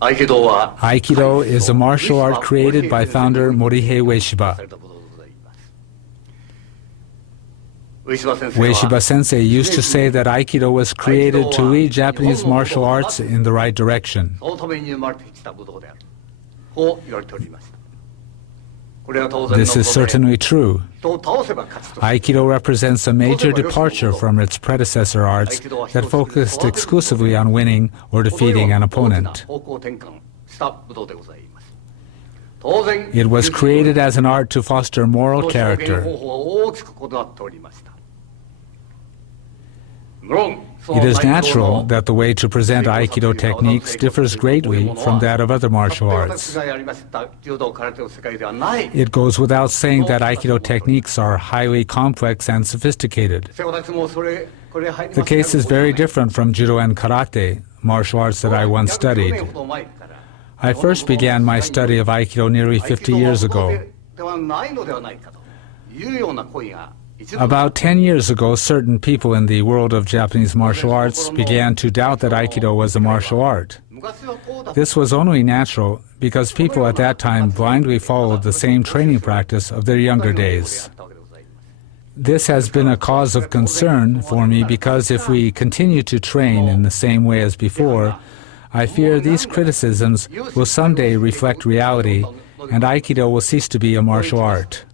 Aikido is a martial art created by founder Morihei Ueshiba. Ueshiba Sensei used to say that Aikido was created to lead Japanese martial arts in the right direction. This is certainly true. Aikido represents a major departure from its predecessor arts that focused exclusively on winning or defeating an opponent. It was created as an art to foster moral character. It is natural that the way to present Aikido techniques differs greatly from that of other martial arts. It goes without saying that Aikido techniques are highly complex and sophisticated. The case is very different from Judo and Karate, martial arts that I once studied. I first began my study of Aikido nearly 50 years ago. About 10 years ago, certain people in the world of Japanese martial arts began to doubt that Aikido was a martial art. This was only natural because people at that time blindly followed the same training practice of their younger days. This has been a cause of concern for me because if we continue to train in the same way as before, I fear these criticisms will someday reflect reality and Aikido will cease to be a martial art.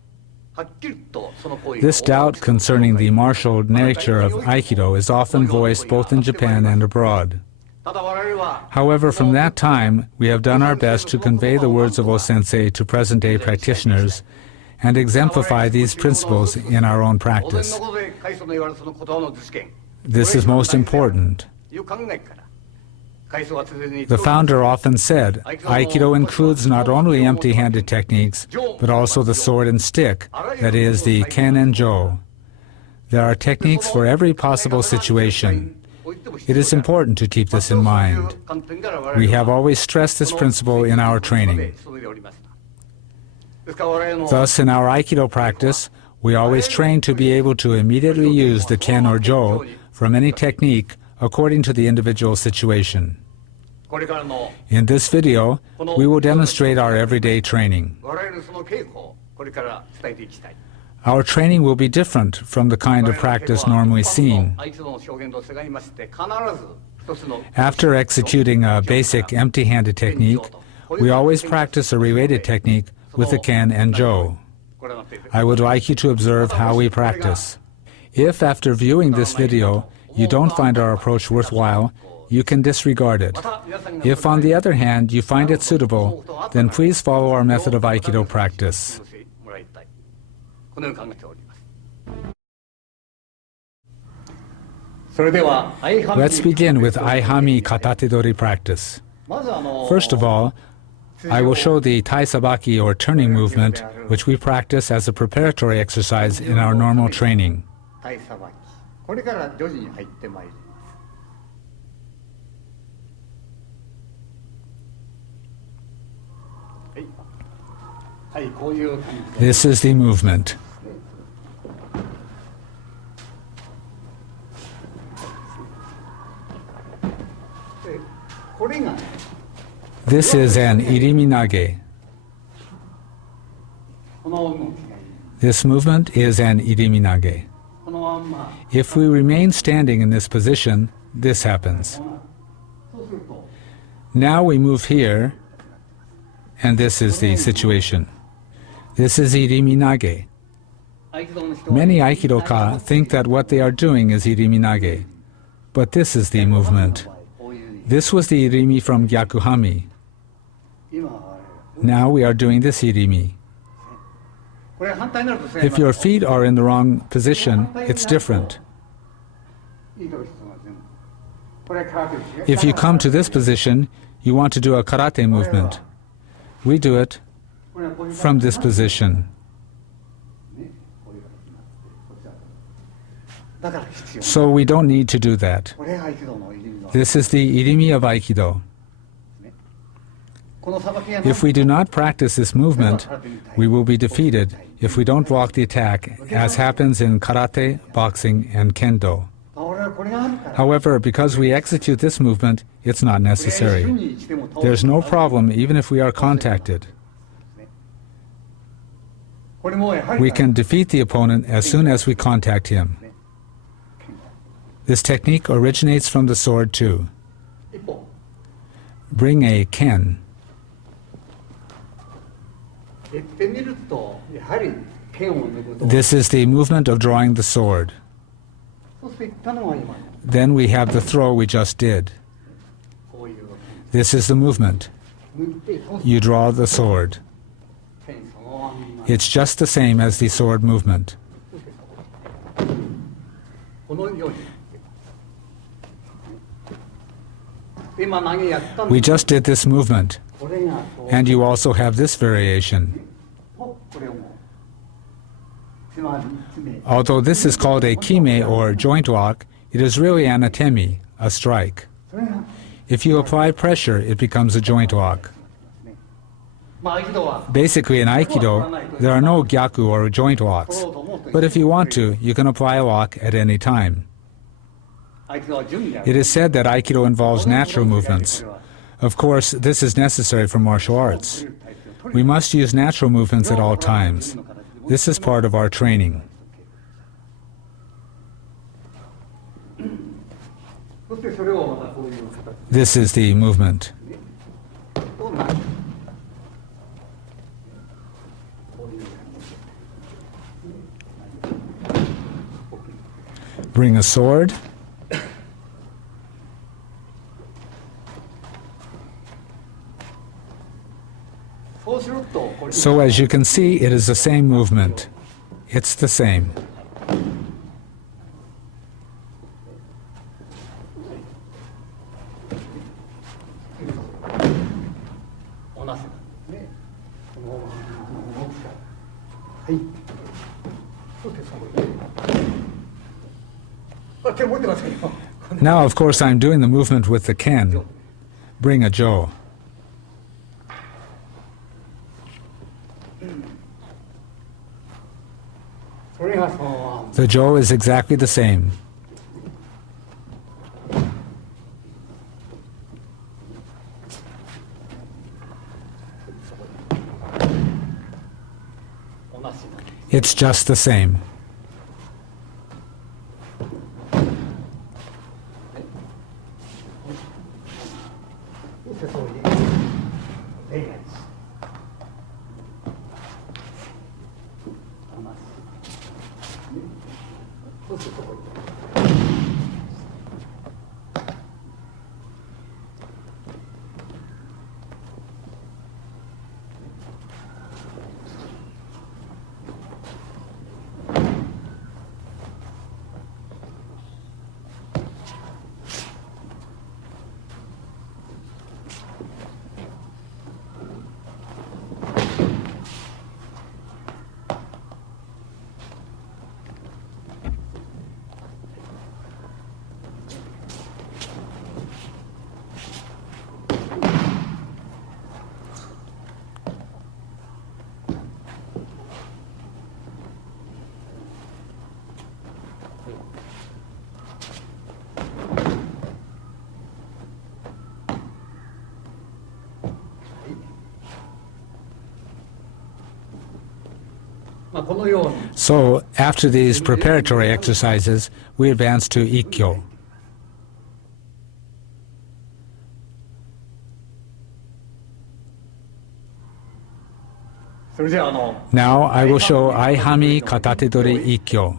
This doubt concerning the martial nature of Aikido is often voiced both in Japan and abroad. However, from that time, we have done our best to convey the words of O-sensei to present-day practitioners and exemplify these principles in our own practice. This is most important. The founder often said, Aikido includes not only empty-handed techniques, but also the sword and stick, that is, the ken and jo. There are techniques for every possible situation. It is important to keep this in mind. We have always stressed this principle in our training. Thus, in our Aikido practice, we always train to be able to immediately use the ken or jo from any technique according to the individual situation. In this video, we will demonstrate our everyday training. Our training will be different from the kind of practice normally seen. After executing a basic empty-handed technique, we always practice a related technique with the ken and jo. I would like you to observe how we practice. If after viewing this video you don't find our approach worthwhile, you can disregard it. If, on the other hand, you find it suitable, then please follow our method of Aikido practice. Let's begin with Aihanmi Katatedori practice. First of all, I will show the Tai-Sabaki or turning movement, which we practice as a preparatory exercise in our normal training. This is the movement. This is an irimi nage. This movement is an irimi nage. If we remain standing in this position, this happens. Now we move here, and this is the situation. This is irimi nage. Many Aikidoka think that what they are doing is irimi nage, but this is the movement. This was the irimi from Aihanmi. Now we are doing this irimi. If your feet are in the wrong position, it's different. If you come to this position, you want to do a karate movement. We do it from this position. So we don't need to do that. This is the irimi of Aikido. If we do not practice this movement, we will be defeated if we don't block the attack, as happens in karate, boxing, and kendo. However, because we execute this movement, it's not necessary. There's no problem even if we are contacted. We can defeat the opponent as soon as we contact him. This technique originates from the sword too. Bring a ken. This is the movement of drawing the sword. Then we have the throw we just did. This is the movement. You draw the sword. It's just the same as the sword movement. We just did this movement, and you also have this variation. Although this is called a kime or joint lock, it is really an atemi, a strike. If you apply pressure, it becomes a joint lock. Basically, in Aikido, there are no gyaku or joint locks. But if you want to, you can apply a lock at any time. It is said that Aikido involves natural movements. Of course, this is necessary for martial arts. We must use natural movements at all times. This is part of our training. This is the movement. Bring a sword. So as you can see, it is the same movement. It's the same. Now, of course, I'm doing the movement with the ken. Bring a jo. The jo is exactly the same. It's just the same. So, after these preparatory exercises, we advance to Ikkyo. Now I will show Aihanmi Katatedori Ikkyo.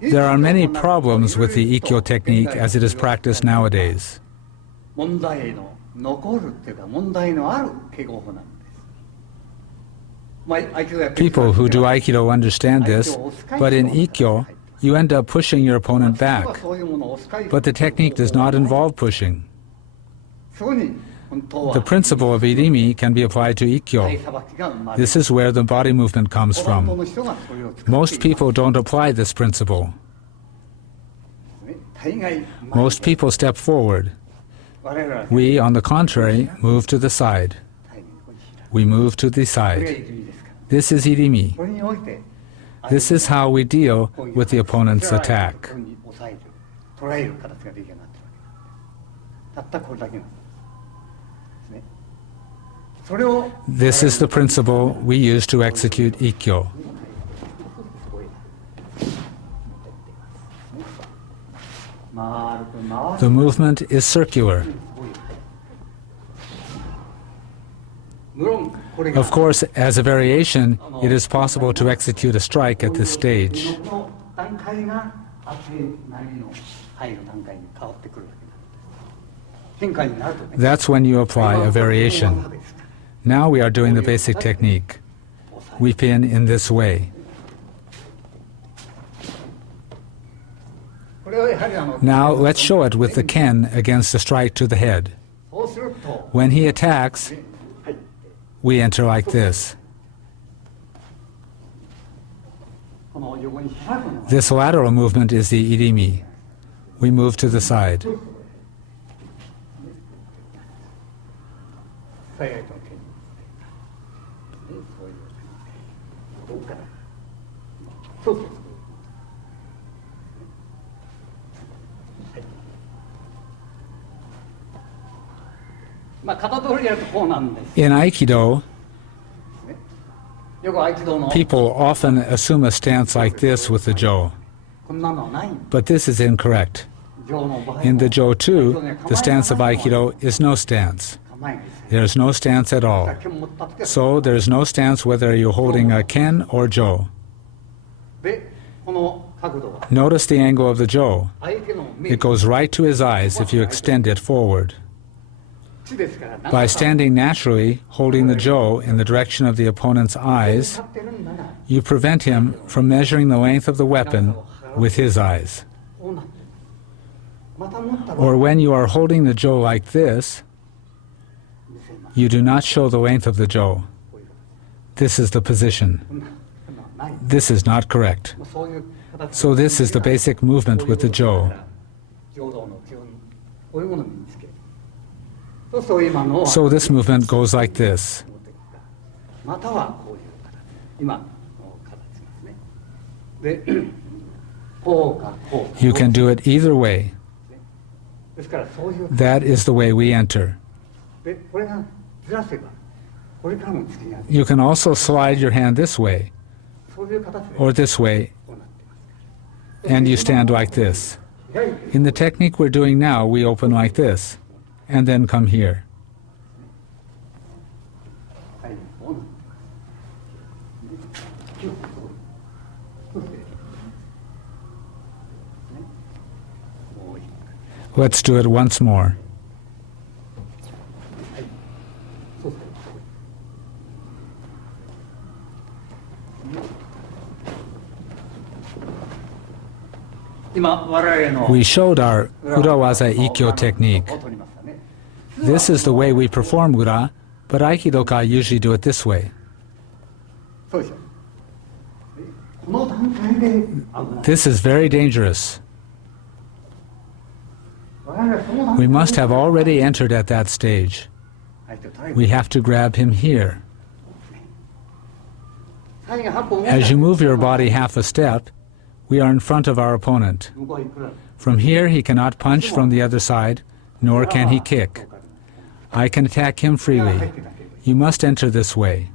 There are many problems with the Ikkyo technique as it is practiced nowadays. People who do Aikido understand this, but in Ikkyo, you end up pushing your opponent back. But the technique does not involve pushing. The principle of Irimi can be applied to Ikkyo. This is where the body movement comes from. Most people don't apply this principle. Most people step forward. We, on the contrary, move to the side. We move to the side. This is Irimi. This is how we deal with the opponent's attack. 捉える形ができるようになってるわけたったこれだけなんですね。それを This is the principle we use to execute Ikkyo. The movement is circular. Of course, as a variation, it is possible to execute a strike at this stage. That's when you apply a variation. Now we are doing the basic technique. We pin in this way. Now let's show it with the ken against a strike to the head. When he attacks, we enter like this. This lateral movement is the irimi. We move to the side. In Aikido, people often assume a stance like this with the jo. But this is incorrect. In the jo too, the stance of Aikido is no stance. There is no stance at all. So there is no stance whether you're holding a ken or jo. Notice the angle of the jo. It goes right to his eyes if you extend it forward. By standing naturally, holding the jo in the direction of the opponent's eyes, you prevent him from measuring the length of the weapon with his eyes. Or when you are holding the jo like this, you do not show the length of the jo. This is the position. This is not correct. So this is the basic movement with the jo. So this movement goes like this. You can do it either way. That is the way we enter. You can also slide your hand this way, or this way, and you stand like this. In the technique we're doing now, we open like this, and then come here. Let's do it once more. We showed our Urawaza Ikkyo technique. This is the way we perform Ura, but Aikidoka usually do it this way. This is very dangerous. We must have already entered at that stage. We have to grab him here. As you move your body half a step, we are in front of our opponent. From here he cannot punch from the other side, nor can he kick. I can attack him freely. You must enter this way.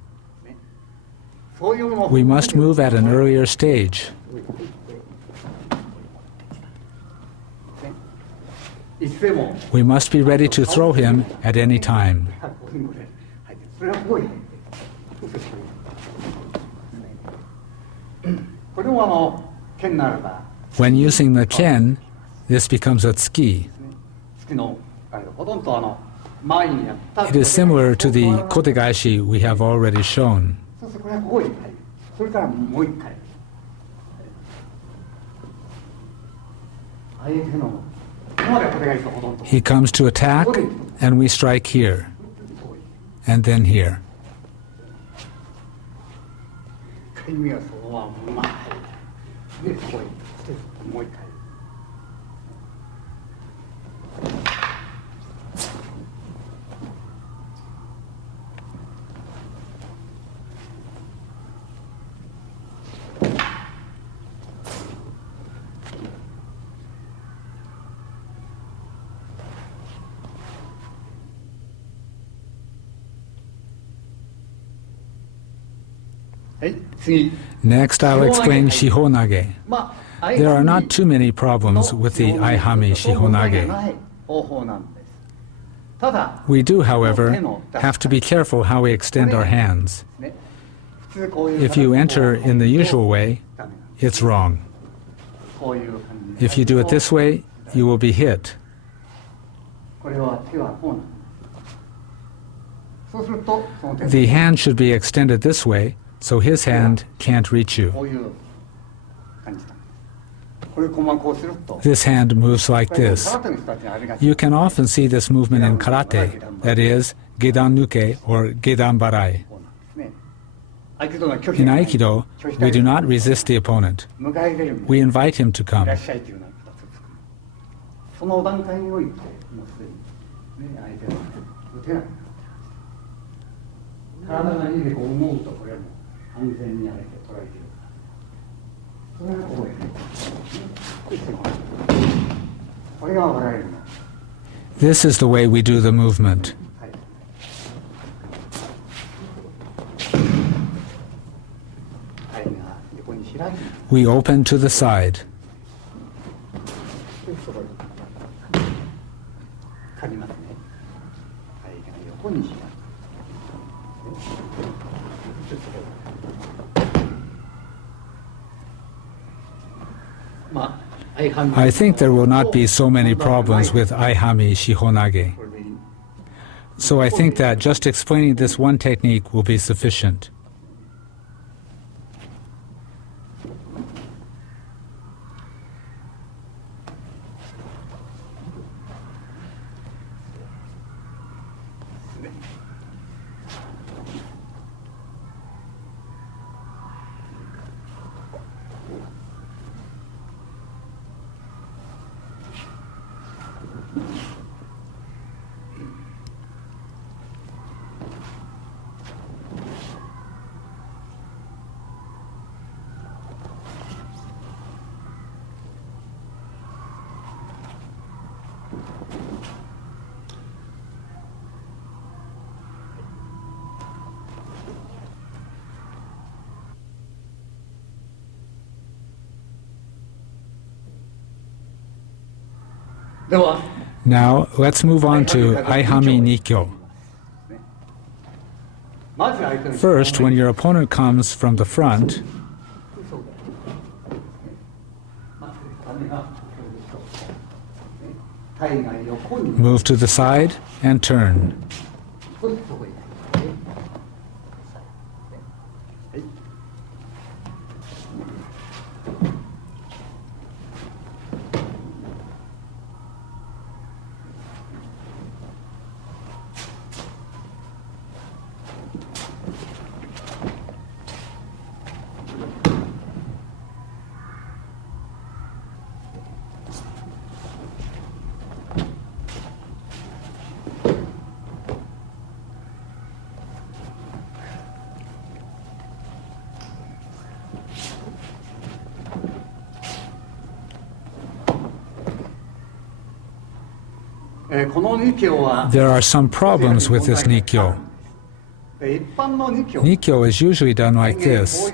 We must move at an earlier stage. We must be ready to throw him at any time. When using the ken, this becomes a tsuki. It is similar to the kotegaishi we have already shown. He comes to attack, and we strike here, and then here. はい、次。 Next, I'll explain Shihonage. まあ、 There are not too many problems with the Aihanmi 問題が Shihonage. ない方法なんです。ただ、 We do, however, have to be careful how we extend our hands. ね、普通こういう If you enter in the usual way, ダメなんです。 it's wrong. こういう感じで If you do it this way, you will be hit. これは手はこうなんです。そうすると、その手 The hand should be extended this way, so his hand can't reach you. こういう感じなんです。これ細こうすると、 This hand moves like 空 this. 手の人たちにありがち You can often see this movement in karate, that is, gedan nuke or gedan barai. こうなんですね。合気道の拒否 In がない Aikido, 拒否 we do 対 not resist the opponent. 迎え入れるんです。 We invite him to い come. らっしゃいというような形を作る。その段階において、もうすでに、ね、相手は打てない。体が2でこう思うと、これはもう安全にあれて捉えているから。それが覚えてる。これが我々の。 This is the way we do the movement. はい。肺が横に開き、 We open to the side. そこにかみますね。肺が横に開き。まあ、Aihanmi I think there will not be so many problems with Aihanmi Shihonage. これでいい。 So I think that just explaining this one technique will be sufficient. Now, let's move on to Aihanmi Nikyo. First, when your opponent comes from the front, move to the side and turn. There are some problems with this Nikyo. Nikyo is usually done like this.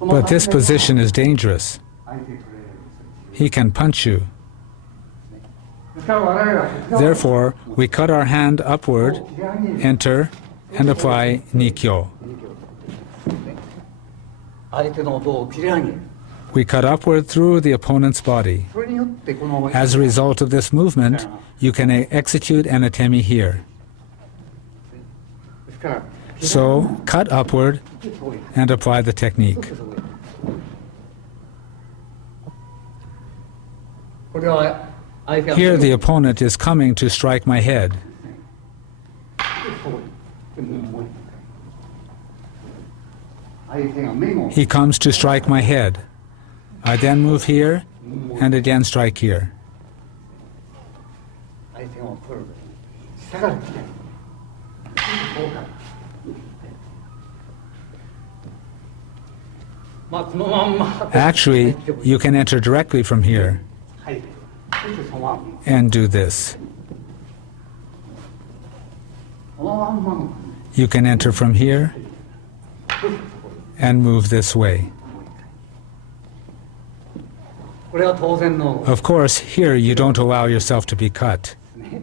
But this position is dangerous. He can punch you. Therefore, we cut our hand upward, enter, and apply Nikyo. We cut upward through the opponent's body. As a result of this movement, you can execute an atemi here. So, cut upward and apply the technique. Here the opponent is coming to strike my head. He comes to strike my head. I then move here and again strike here. Actually, you can enter directly from here. and do this. このまんまの You can enter from here and move this way. これは当然の Of course, here you don't allow yourself to be cut. ね。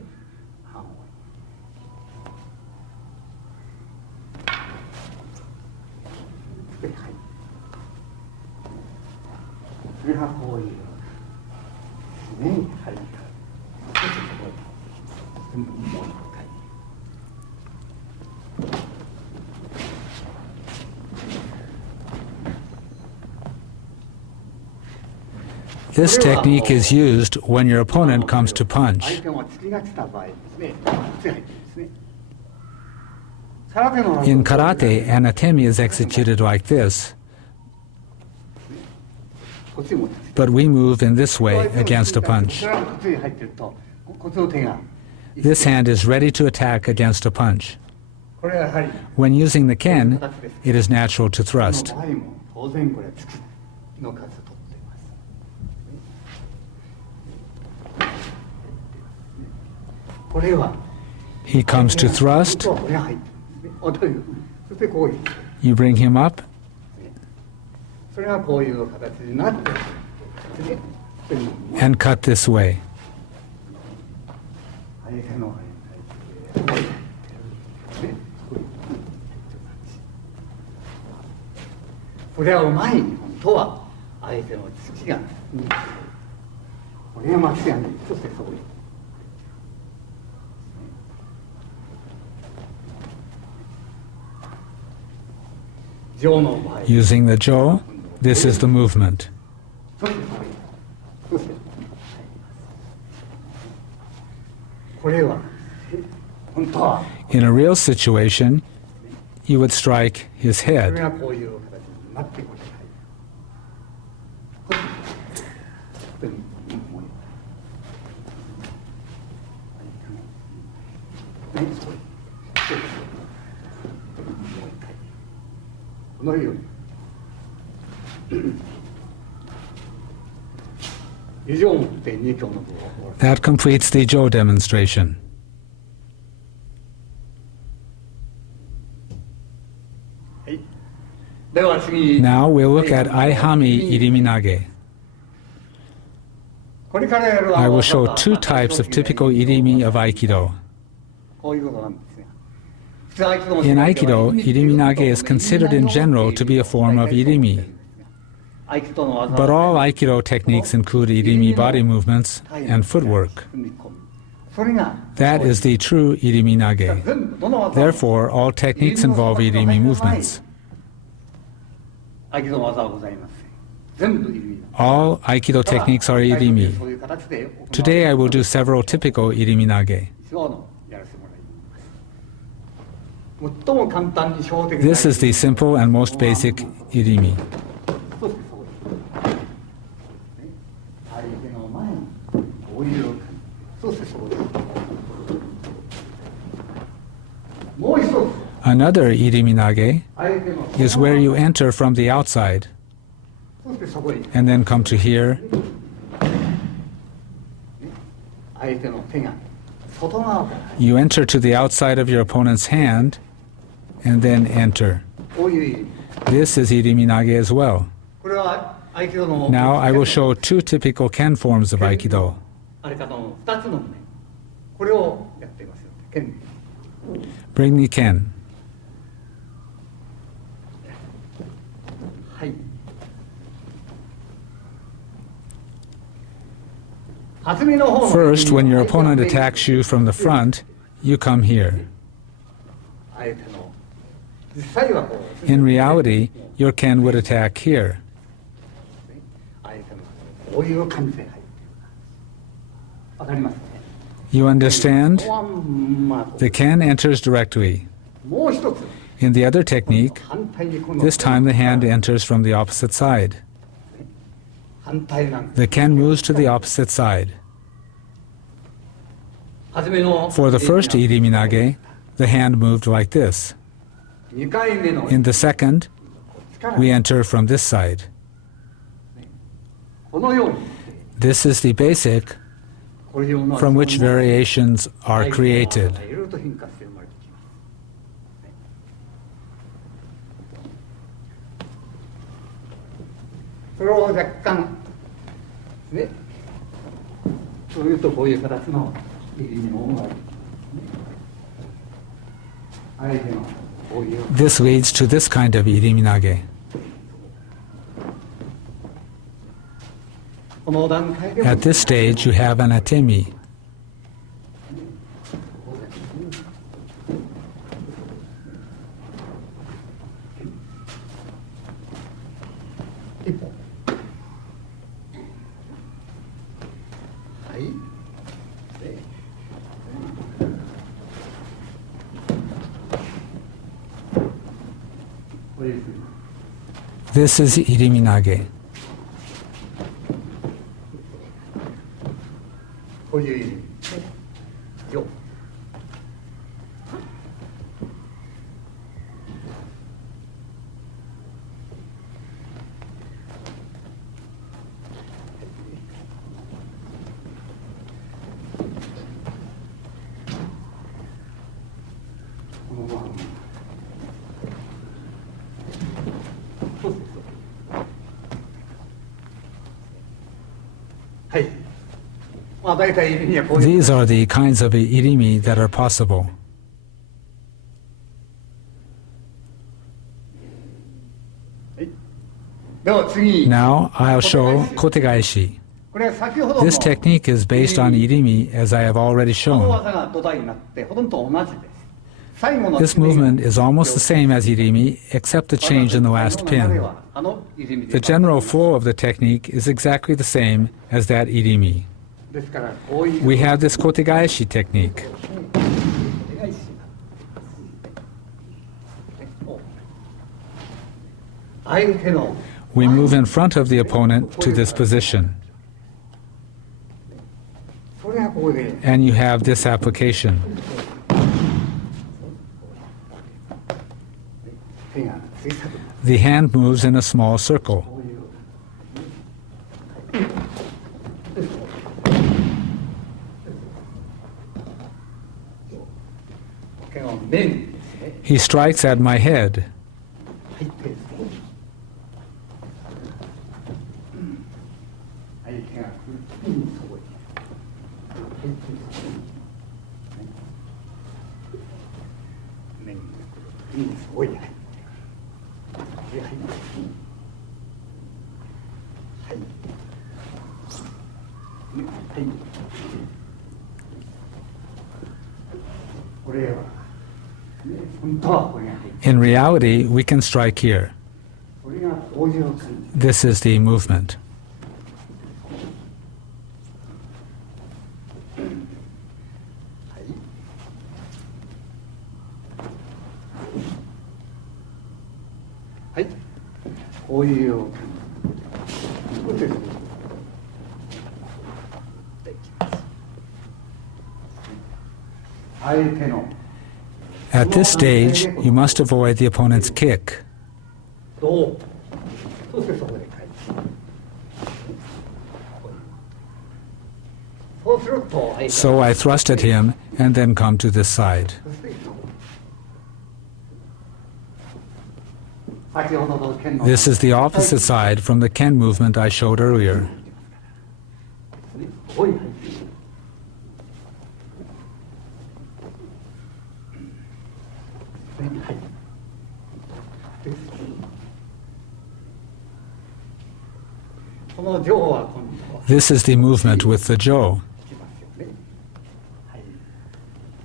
で、はい。それがこういうですね。はい。全部もう一回。This technique is used when your opponent comes to 相 punch. 手が突きが来た場合ですね。突きが入ってるんですね。空手の In karate, an atemi is executed like this, こっちに持ってきて but we move in this way 相手の against a 突きが punch. こっちに入ってると、こっちの手が This hand is ready to attack against a punch. これはやはり When using the ken, it is natural to この thrust. 場合も当然これは突きの数取っています。これは He comes to thrust, これが入ってるんですね。おというそしてこういう you bring him up, それがこういう形になってですね。 and cut this way. 相手のこれはうまい本当は相手の突きがこれが間違いない。そしてそこに上の場合 Using the jo, this is the movement. そしてそしてこれは本当は In a real situation, you would strike his これ head. がこういう形になってくる。このように以上をもって2教の部を That completes the jo demonstration. はい。では次 Now we'll look at Aihanmi iriminage. これからやる I will show two types of typical irimi of Aikido. こういうことなんですね。普通合気道も In Aikido, iriminage is considered in general to be a form of irimi. 合気道の技 But all Aikido techniques include irimi body movements and footwork. 踏み込むそれが That is the true iriminage. 全部どの技も Therefore, all techniques involve irimi movements. 合気道の技はございません。全部入り All Aikido techniques are irimi. そういう形で行われる Today I will do several typical iriminage. 一応のやらせてもらいます。最も簡単に標的な This is the simple and most basic irimi. そしてそこに相手の前にこういう感じそしてそこにもう一つ Another iriminage 相手の is where you enter from the outside そしてそこに and then come to here 相手の手が外側から You enter to the outside of your opponent's hand and then enter. こういう意味 This is iriminage as well. これは合気道の Now I will show two typical ken forms of Aikido. あれかの2つの面これをやっていますよ剣 Bring the ken. はい。初めの方の First, when your opponent attacks you from the front, you come here. 相手の実際はこう In reality, your ken would attack here. 相手のこういう感じで入っているわかりますね You understand? ここはまあこ The ken enters directly. うもう一つ In the other technique, 反対にこの this time the hand enters from the opposite side. 反対なんです The ken moves to the opposite side. 初めの For the first iriminage, the hand moved like this. 2回目の In the second, 力 we enter from this side. このように This is the basic from which variations are created. いろいろと変化して生まれてきます。それを若干ね、そういうとこういう形の入りにも生まれてきますね。相手のこういう This leads to this kind of iriminage. この段階でも At this stage, you have an atemi. 一本はい。これです。 This is iriminage. こういう意味。よ。このまま。そうです。はい。まあ大体意味はこういう。 These are the kinds of irimi that are possible. はい。では次。 Now, I'll show kotegaeshi. これは先ほどの This technique is based on irimi, as I have already この shown. 技が土台になってほとんど同じです。最後の This movement is almost the same as irimi, except the change in the last pin. The general flow of the technique is exactly the same as that irimi. ですからこういう We have this kotegaeshi technique. 相手の We move in front of the opponent to this position, それがここで and you have this application. 手が小さくなる The hand moves in a small circle. こういう手の面ですね He strikes at my head. 入ってですね相手が来る時にそこに入ってですね面が来る時にそこに入って入ってはいはいこれは本当はこれが入って In reality, we can strike here. これがこういう感じ This is the movement. はいはいこういう感じこうですできます相手の At this stage, you must avoid the opponent's kick. どうそしてそこで返すそうすると相手 So I thrust at him and then come to this side. そして先ほどの剣の This is the opposite side from the Ken movement I showed earlier. ここに入っているはいですこの上は今度は This is the movement with the Joe. きますよねはい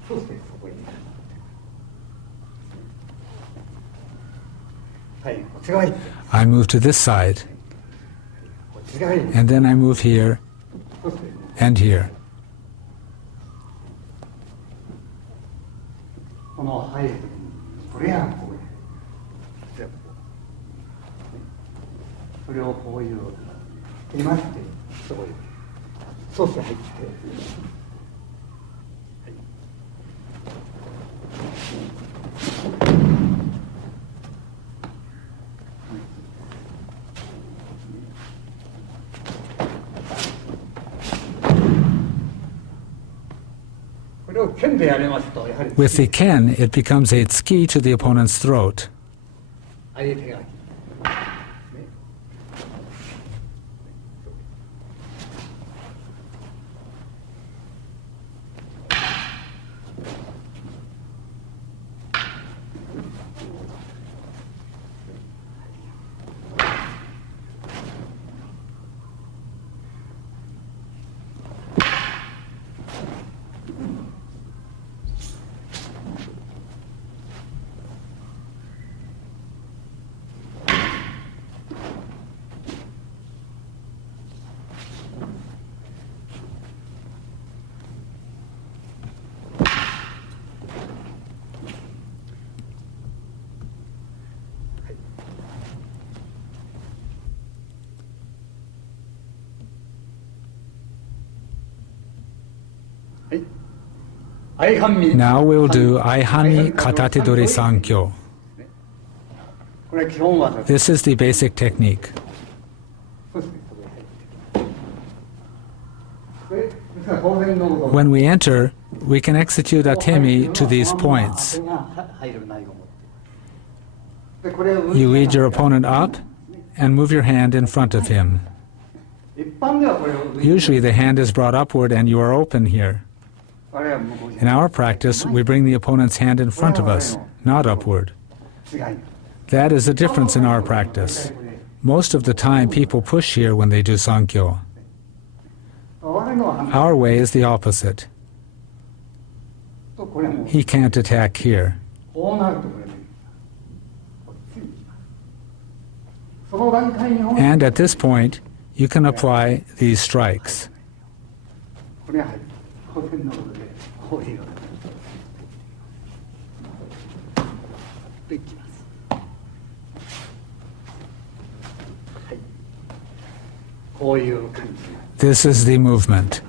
そしてそこにはいこっち側に行って I move to this side, こっち側に行って and then I move here そして and here. この入る時にこれやこういうそれをこういう振りましてそこへそして入ってを剣でやりますとやはり With the ken, it becomes a tsuki to the opponent's throat. 相手がAihanmi. Now we'll do Aihanmi Katatedori Sankyo. これ基本技です。 This is the basic technique. そうですね。ですから当然のこと When we enter, we can execute atemi to these points. 入る内容を持ってでこれを You lead your opponent up and move your hand in front of him. 一般ではこれを Usually the hand is brought upward and you are open here. あれは向こうに In our practice, we bring the opponent's hand in front of us, not upward. 違いない。 That is the difference in our practice. Most of the time, people push here when they do Sankyo. 我のは Our way is the opposite. とこれも He can't attack here. こうなるとこれでこっちに行きますその段階に And at this point, you can apply these strikes. これが入る当然のことでこういうでいきますはいこういう感じ This is the movement.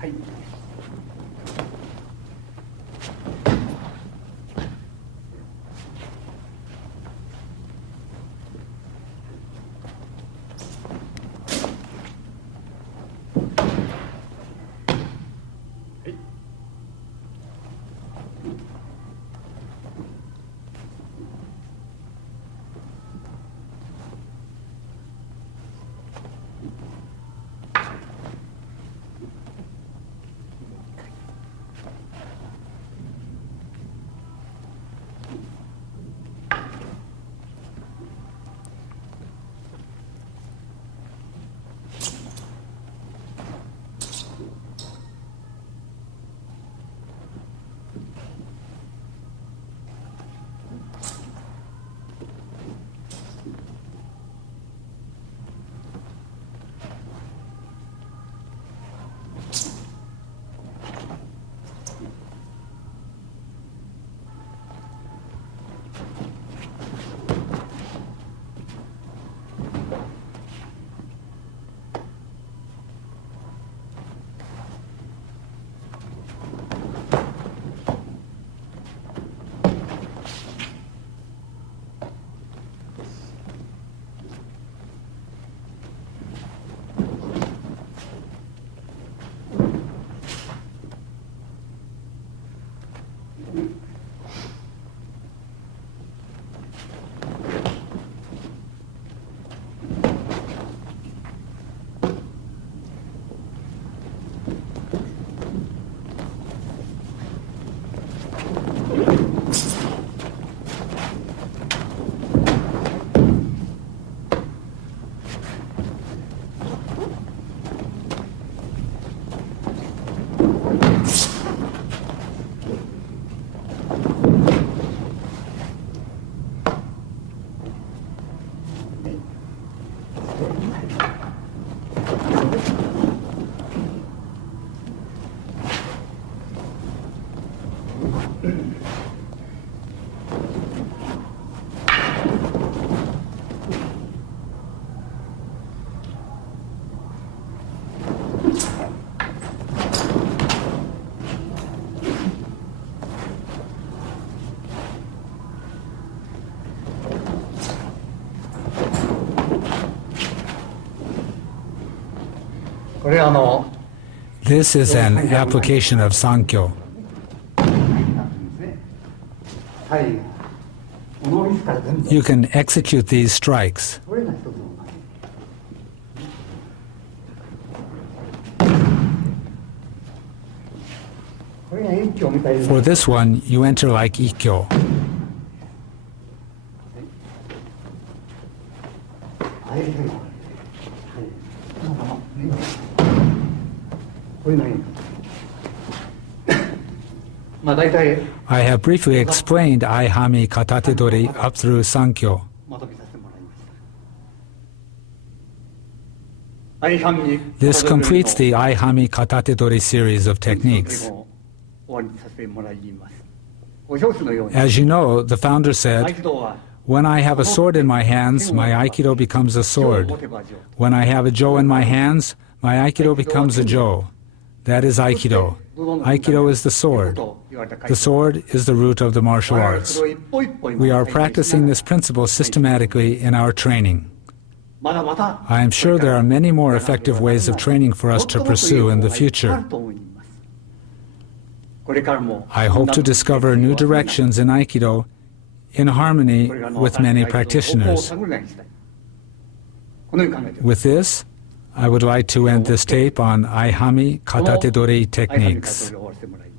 はい。これThis is an application of Sankyo. はいこの椅子から全部 You can execute these strikes. これが一つのこれが一挙みたいな For this one, you enter like Ikkyo. はいこれがいいまあ大体 I have briefly explained Aihanmi Katatedori up through Sankyo. まとめさせてもらいました。This completes the Aihanmi Katatedori series of techniques. 終わりにさせてもらいます。ご表紙のように As you know, the founder 合 said, 気道は when I have a sword in my hands, my Aikido becomes a 持 sword. てば上 When I have a jo in my hands, my Aikido becomes a jo. That is Aikido. Aikido is the sword. と言われた回 The sword is the root of the martial 我々 arts. それを一歩一歩今 We are 体験し practicing ながら this principle systematically in our training. まだまだ I am sure there are many more effective ways of training for us to pursue in the future. これからも I hope to discover new directions in Aikido in harmony with many practitioners. このように考えています With this, I would like to end this tape on Aihanmi Katatedori 愛さんに techniques. 終わらせてもらいます